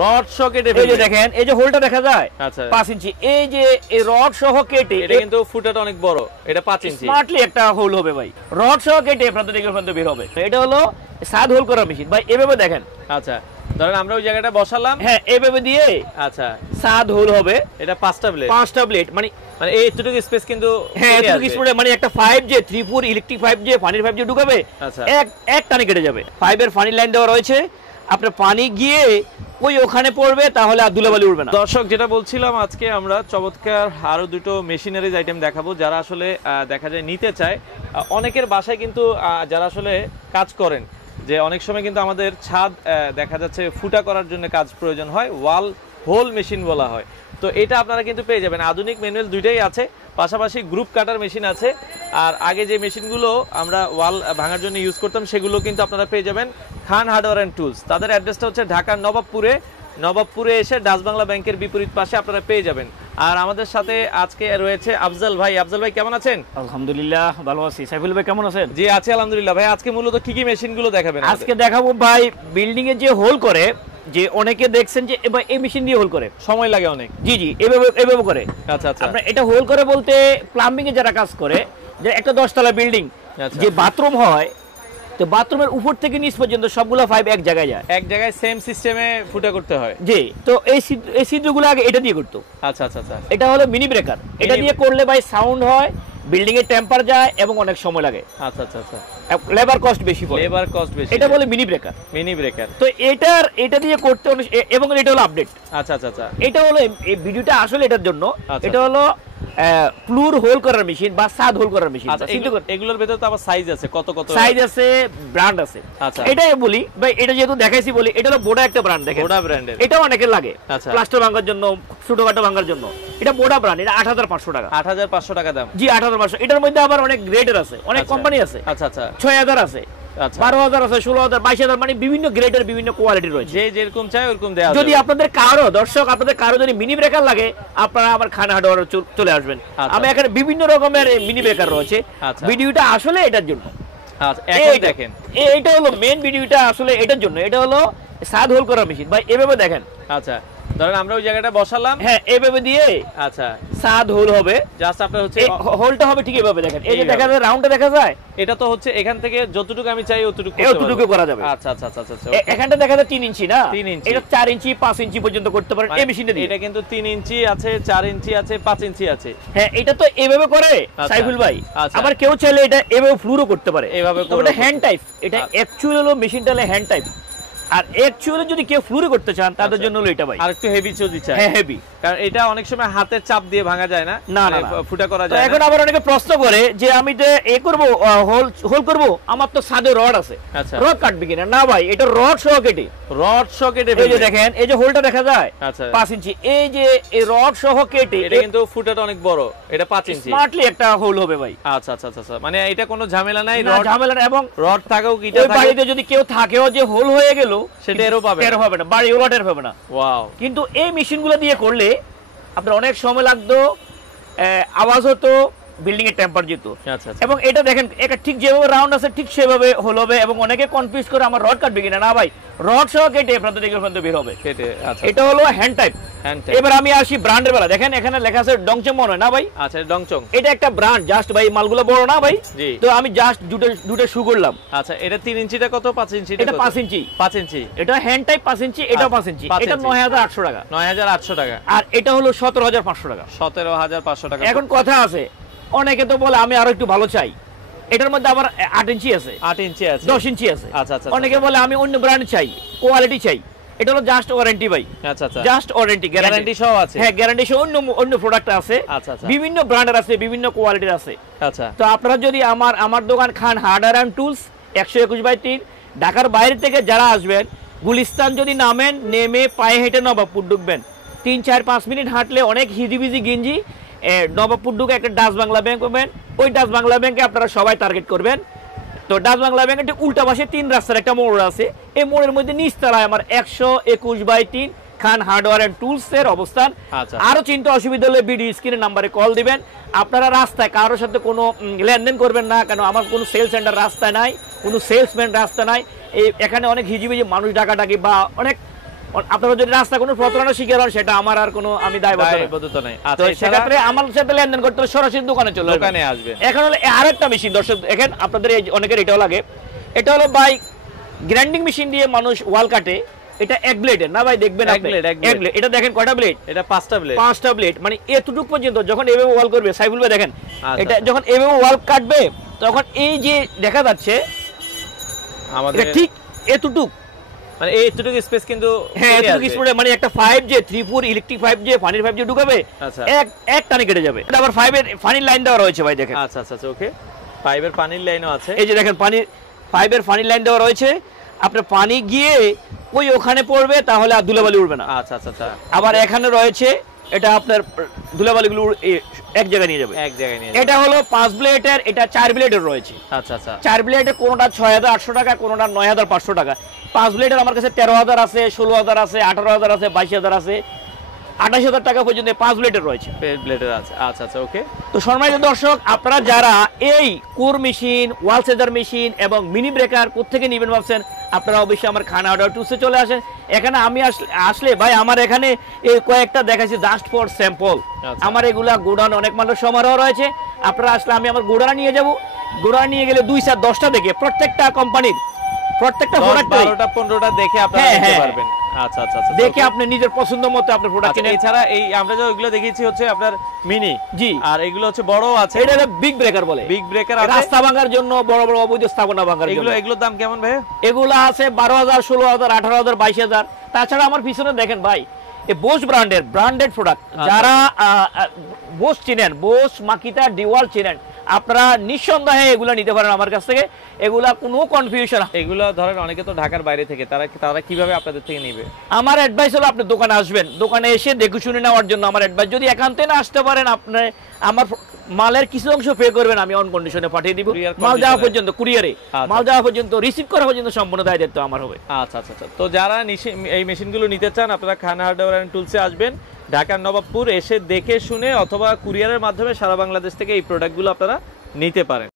Rod সহ কেটে এই যে দেখেন, এই যে হোলটা দেখা যায় আচ্ছা 5 ইঞ্চি, এই যে এই রড সহ কেটে, এটা কিন্তু ফুটাটা অনেক বড়, এটা 5 ইঞ্চি স্মার্টলি একটা হোল হবে ভাই, রড সহ কেটে আপনাদের এগুলো পর্যন্ত বের হবে। এটা হলো সাদ হোল করা মেশিন ভাই, এভাবে দেখেন। আচ্ছা ধরেন আমরা ওই জায়গাটা বসালাম, হ্যাঁ এভাবে দিয়ে আচ্ছা সাদ হোল হবে। এটা 5টা ব্লেড মানে এইটুকু স্পেস কিন্তু হ্যাঁ এতটুকু স্পেস, মানে একটা 5J 3-4 ইলেকট্রিক 5J পানির 5J ঢুকাবে, আচ্ছা এক টানে কেটে যাবে। 5 এর পানি লাইন দেওয়া রয়েছে, আপনার পানি গিয়ে ওই ওখানে পড়বে, তাহলে আর ধুলাবালি উঠবে না। দর্শক যেটা বলছিলাম, আজকে আমরা চমৎকার আরো দুটো মেশিনারিজ আইটেম দেখাবো, যারা আসলে দেখা যায় নিতে চায়। অনেকের বাসায় কিন্তু যারা আসলে কাজ করেন, যে অনেক সময় কিন্তু আমাদের ছাদ দেখা যাচ্ছে ফুটা করার জন্য কাজ প্রয়োজন হয়, ওয়াল হোল মেশিন বলা হয়। তো এটা আপনারা কিন্তু পেয়ে যাবেন, আধুনিক ম্যানুয়াল দুইটাই আছে, পাশাপাশি গ্রুপ কাটার মেশিন আছে। আর আগে যে মেশিনগুলো আমরা ওয়াল ভাঙার জন্য ইউজ করতাম, সেগুলো কিন্তু আপনারা পেয়ে যাবেন খান হার্ডওয়্যার অ্যান্ড টুলস। তাদের অ্যাড্রেসটা হচ্ছে ঢাকার নবাবপুরে এসে ডাচ বাংলা ব্যাংকের বিপরীত পাশে আপনারা পেয়ে যাবেন। আর আমাদের সাথে আজকে রয়েছে আফজাল ভাই। আফজাল ভাই কেমন আছেন? আলহামদুলিল্লাহ ভালো আছি। সাইফুল ভাই কেমন আছেন? জি আছি আলহামদুলিল্লাহ। ভাই আজকে মূলত কি কি মেশিনগুলো দেখাবেন? আজকে দেখাবো ভাই বিল্ডিং এ যে হোল করে, যে অনেকে দেখছেন যে এবার এই মেশিন দিয়ে হোল করে, সময় লাগে অনেক। জি জি এভাবে করে। আচ্ছা আচ্ছা, আপনারা এটা হোল করে বলতে প্লাম্বিং এ যারা কাজ করে, যে একটা 10 তলা বিল্ডিং, যে বাথরুম হয়, তো বাথরুমের উপর থেকে নিচ পর্যন্ত সবগুলো পাইপ এক জায়গায় যায়, এক জায়গায় সেম সিস্টেমে ফুটা করতে হয়। জি, তো এই ছিদ্রগুলো আগে এটা দিয়ে করতো। আচ্ছা আচ্ছা আচ্ছা, এটা হলো মিনি ব্রেকার। এটা দিয়ে করলে ভাই সাউন্ড হয়, বিল্ডিং এর টেম্পার যায় এবং অনেক সময় লাগে। আচ্ছা আচ্ছা আচ্ছা, লেবার কস্ট বেশি পড়ে, লেবার কস্ট বেশি। এটা বলে মিনি ব্রেকার। তো এটা দিয়ে করতে এবং এটা হলো আপডেট। আচ্ছা আচ্ছা আচ্ছা, এটা হলো এই ভিডিওটা আসলে এটার জন্য। এটা হলো ফ্লোর হোল করার মেশিন বা ছাদ হোল করার মেশিন। আচ্ছা এগুলোর ভিতরে তো আবার সাইজ আছে, কত কত সাইজ আছে, ব্র্যান্ড আছে। আচ্ছা এটাই বলি ভাই, এটা যেহেতু দেখাইছি বলি, এটা হলো বোডা একটা ব্র্যান্ড। দেখেন বোডা ব্র্যান্ডের, এটাও অনেকের লাগে আচ্ছা প্লাস্টার ভাঙার জন্য, ছোটখাটো ভাঙার জন্য। এটা বোডা ব্র্যান্ড, এটা 8500 টাকা। 8500 টাকা দাম? জি 8500। এটার মধ্যে আবার অনেক গ্রেডের আছে, অনেক কোম্পানি আছে। আচ্ছা আচ্ছা, 6000 আছে, আচ্ছা 12000 আছে, 16000, 22000, মানে বিভিন্ন গ্রেডের বিভিন্ন কোয়ালিটি রয়েছে। যে যেরকম চাই ওরকম দেয়া যাবে। যদি আপনাদের কারো যদি মিনি ব্রেকার লাগে, আপনারা আমার খান হার্ডওয়্যারে চলে আসবেন। আমি এখানে বিভিন্ন রকমের মিনি ব্রেকার রয়েছে। ভিডিওটা আসলে এটার জন্য। আচ্ছা এখন দেখেন, এটা হলো মেইন ভিডিওটা আসলে এটার জন্য। এটা হলো সাদ হোল করা মেশিন ভাই, এভাবে দেখেন। আচ্ছা ধরেন আমরা ওই জায়গাটা বসালাম, হ্যাঁ এভাবে দিয়ে আচ্ছা সাদ হোল হবে। জাস্ট আপনার হচ্ছে হোলটা হবে ঠিক এভাবে দেখেন, এই যে দেখা যায় রাউন্ডটা দেখা যায়, এটা তো হচ্ছে এখান থেকে যতটুকু আমি চাই অতটুকু করা যাবে। আচ্ছা আচ্ছা আচ্ছা আচ্ছা, এখানটা দেখা যায় 3 ইঞ্চি না, 3 ইঞ্চি, এটা 4 ইঞ্চি 5 ইঞ্চি পর্যন্ত করতে পারেন এই মেশিনটা দিয়ে। এটা কিন্তু 3 ইঞ্চি আছে, 4 ইঞ্চি আছে, 5 ইঞ্চি আছে। হ্যাঁ এটা তো এভাবে করে সাইফুল ভাই। আবার কেউ চাইলে এটা এভাবে ফ্লুরও করতে পারে, এভাবে করে। এটা হ্যান্ড টাইপ, এটা অ্যাকচুয়ালি হলো মেশিনটা হলো হ্যান্ড টাইপ। আর অ্যাকচুয়ালি যদি কেউ ফ্লুরে করতে চান, তাদের জন্য হলো এটা ভাই। আর একটু হেভি যদি চাই, হ্যাঁ হেভি, কারণ এটা অনেক সময় হাতের চাপ দিয়ে ভাঙা যায় না, না ফুটা করা যায় না। এখন আবার অনেকে প্রশ্ন করে যে আমি যে করব হোল করব, আমার তো সাদে রড আছে, রড কাটবে কিনা? না ভাই, এটা রড সহ কেটে এই যে দেখেন, এই যে হোলটা দেখা যায় 5 ইঞ্চি, এই যে এই রড সহ কেটে, এটা কিন্তু ফুটাটা অনেক বড়, এটা 5 ইঞ্চি, স্মার্টলি একটা হোল হবে ভাই। আচ্ছা আচ্ছা আচ্ছা, মানে এটা কোনো ঝামেলা নাই, ঝামেলা নাই। এবং রড থাকেও কিটা থাকে, বাড়িতে যদি কেউ থাকেও যে হোল হয়ে গেল, সেটা এরও হবে না, বাড়ি ওলা টের হবে না। ওয়াও। কিন্তু এই মেশিনগুলো দিয়ে করলে আপনার অনেক সময় লাগতো, আওয়াজ হতো, বিল্ডিং এর টেম্পার যেত। এবং এটা দেখেন, এটা ঠিক যেভাবে রাউন্ড আছে ঠিক সেভাবে হোল হবে। এবং অনেকে কনফিউজ করে আমার রড কাটবে কিনা। না ভাই, রড সহ কেটে আপনাদের এগুলো পর্যন্ত বের হবে। এটা হলো হ্যান্ড টাইপ। এবার আমি আসি ব্র্যান্ডের বেলা। দেখেন এখানে লেখা আছে ডংচং মনে হয় না ভাই? আচ্ছা ডংচং, এটা একটা ব্র্যান্ড। জাস্ট ভাই মালগুলো বড় না ভাই, তো আমি জাস্ট দুটো শু করলাম। আচ্ছা এটা 3 ইঞ্চিটা কত, 5 ইঞ্চি? এটা 5 ইঞ্চি। 5 ইঞ্চি, এটা হ্যান্ড টাইপ 5 ইঞ্চি, এটা 5 ইঞ্চি। এটা 9800 টাকা। 9800 টাকা। আর এটা হলো 17500 টাকা। 17500 টাকা। এখন কথা আছে, অনেকে তো বলে আমি আরো একটু ভালো চাই, এটার মধ্যে আবার 8 ইঞ্চি আছে, 8 ইঞ্চি আছে, 10 ইঞ্চি আছে। আচ্ছা আচ্ছা, অনেকে বলে আমি অন্য ব্র্যান্ড চাই, কোয়ালিটি চাই। এটা হলো জাস্ট ওয়ারেন্টি ভাই। আচ্ছা আচ্ছা, জাস্ট ওয়ারেন্টি, গ্যারান্টি সহ আছে। হ্যাঁ গ্যারান্টি সহ অন্য প্রোডাক্ট আছে। আচ্ছা আচ্ছা, বিভিন্ন ব্র্যান্ডের আছে, বিভিন্ন কোয়ালিটির আছে। আচ্ছা, তো আপনারা যদি আমার দোকান খান হার্ডওয়্যার এন্ড টুলস 121/3, ঢাকার বাইরে থেকে যারা আসবেন, গুলিস্তান যদি নামেন, নেমে পায়ে হেঁটে নবাবপুর ঢুকবেন, 3-4-5 মিনিট হাঁটলে অনেক হিজিবিজি গিঞ্জি নবাবপুর ঢুকে একটা ডাচ বাংলা ব্যাংক পাবেন। ওই ডাচ বাংলা ব্যাংকে আপনারা সবাই টার্গেট করবেন। তো ডাচ বাংলা ব্যাংকের উল্টা পাশে 3 রাস্তার একটা মোড় আছে, এই মোড়ের মধ্যে নিচতলায় আমার 121/3 খান হার্ডওয়্যার এন্ড টুলস এর অবস্থান। আরো চিন্তা অসুবিধা হলে ভিডিও স্ক্রিনের নাম্বারে কল দিবেন। আপনারা রাস্তায় কারোর সাথে কোনো লেনদেন করবেন না, কেন আমার কোনো সেল সেন্টার রাস্তায় নাই, কোনো সেলসম্যান রাস্তা নাই। এখানে অনেক হিজিবিজি মানুষ ডাকাডাকি বা অনেক আপনারা যদি রাস্তা কোনো প্রতারণা শিকার হন সেটা আমার আর কোনো আমি দায়বদ্ধতা নাই। তো সেক্ষেত্রে আমার সাথে লেনদেন করতে হলে সরাসরি দোকানে চলে আসবেন। দোকানে আসবেন। এখন হলো আরেকটা মেশিন দর্শক দেখেন, আপনাদের এই অনেকের এটাও লাগে, এটা হলো ভাই গ্রাইন্ডিং মেশিন দিয়ে মানুষ ওয়াল কাটে, এটা এক ব্লেডের না ভাই, দেখবেন এক ব্লেড। এটা দেখেন কয়টা ব্লেড, এটা 5টা ব্লেড। 5টা ব্লেড, মানে এতটুকু পর্যন্ত যখন এভাবে ওয়াল করবে সাইফুল ভাই দেখেন, আচ্ছা, এটা যখন এভাবে ওয়াল কাটবে তখন এই যে দেখা যাচ্ছে আমাদের এটা ঠিক এতটুক, মানে এইটুকু স্পেস কিন্তু হ্যাঁ এতটুকু স্পেস, মানে একটা 5J 3-4 ইলেকট্রিক 5J পানির 5J ঢুকাবে, আচ্ছা। এক টানে কেটে যাবে। এটা আবার 5 এর পানির লাইন দেওয়া রয়েছে ভাই দেখেন। আচ্ছা আচ্ছা ওকে, 5 এর পানির লাইনও আছে। এই যে দেখেন 5 এর পানির লাইন দেওয়া রয়েছে, আপনার পানি গিয়ে ওই ওখানে পড়বে তাহলে আর ধুলাবালি উড়বে না। আচ্ছা আচ্ছা আচ্ছা। আবার এখানে রয়েছে এটা আপনার ধুলাবালিগুলো এক জায়গায় নিয়ে যাবে, এক জায়গায় নিয়ে এটা হলো 5 ব্লেডের, এটা 4 ব্লেডের রয়েছে। আচ্ছা আচ্ছা। 4 ব্লেডের কোনটা 6800 টাকা, কোনটা 9500 টাকা। 5 ব্লেডের আমার কাছে 13000 আছে, 16000 আছে, 18000 আছে, 22000 আছে, 28000 টাকা পর্যন্ত 5 ব্লেডের রয়েছে। ব্লেডের আছে। আচ্ছা আচ্ছা ওকে। তো সম্মানিত দর্শক, আপনারা যারা এই কোর মেশিন, ওয়াল সেজার মেশিন এবং মিনি ব্রেকার কোত্থেকে নেবেন ভাবছেন, আপনারা অবশ্যই আমার খান হার্ডওয়্যার টুলসে চলে আসেন। এখানে আমি আসলে ভাই আমার এখানে এই কয়েকটা দেখাচ্ছি জাস্ট ফর স্যাম্পল। আমার এগুলা গোডাউন অনেক মানুষ সমারোহ রয়েছে, আপনারা আসলে আমি আমার গোডাউনে নিয়ে যাব, গোডাউনে নিয়ে গেলে 2-4-10টা দেখে প্রত্যেকটা কোম্পানির প্রত্যেকটা প্রোডাক্ট 12টা 15টা দেখে আপনারা নিতে পারবেন। আচ্ছা আচ্ছা আচ্ছা, দেখে আপনি নিজের পছন্দ মতো আপনার প্রোডাক্ট কিনে। এছাড়া এই আমরা যে ওইগুলো দেখিয়েছি হচ্ছে আপনার মিনি, জি, আর এগুলো হচ্ছে বড় আছে, এটা হলো বিগ ব্রেকার বলে। বিগ ব্রেকার আছে, রাস্তা ভাঙার জন্য, বড় বড় অবৈধ স্থাপনা ভাঙার জন্য। এগুলোর দাম কেমন ভাই? এগুলো আছে 12000, 16000, 18000, 22000। তাছাড়া আমার পিছনে দেখেন ভাই এই বোস ব্র্যান্ডেড প্রোডাক্ট, যারা বোস চিনেন, বোস মাকিতা ডিওয়াল চিনেন, আপনারা নিঃসন্দেহে এগুলা নিতে পারেন আমার কাছ থেকে। এগুলা কোনো কনফিউশন, এগুলো ধরেন অনেকে তো ঢাকার বাইরে থেকে, তারা কিভাবে আপনাদের থেকে নেবে? আমার অ্যাডভাইস হলো আপনি দোকানে আসবেন, দোকানে এসে দেখে শুনে নেওয়ার জন্য আমার অ্যাডভাইস। যদি একান্তে না আসতে পারেন, আপনি আমার মালের কিছু অংশ পে করবেন, আমি অন কন্ডিশনে পাঠিয়ে দিব। মাল যাওয়া পর্যন্ত কুরিয়ারে মাল যাওয়া পর্যন্ত, রিসিভ করা পর্যন্ত সম্পূর্ণ দায়িত্ব আমার হবে। আচ্ছা আচ্ছা আচ্ছা। তো যারা এই মেশিনগুলো নিতে চান, আপনারা খান হার্ডওয়্যার এন্ড টুলসে আসবেন, ঢাকার নবাবপুর, এসে দেখে শুনে অথবা কুরিয়ারের মাধ্যমে সারা বাংলাদেশ থেকে এই প্রোডাক্টগুলো আপনারা নিতে পারেন।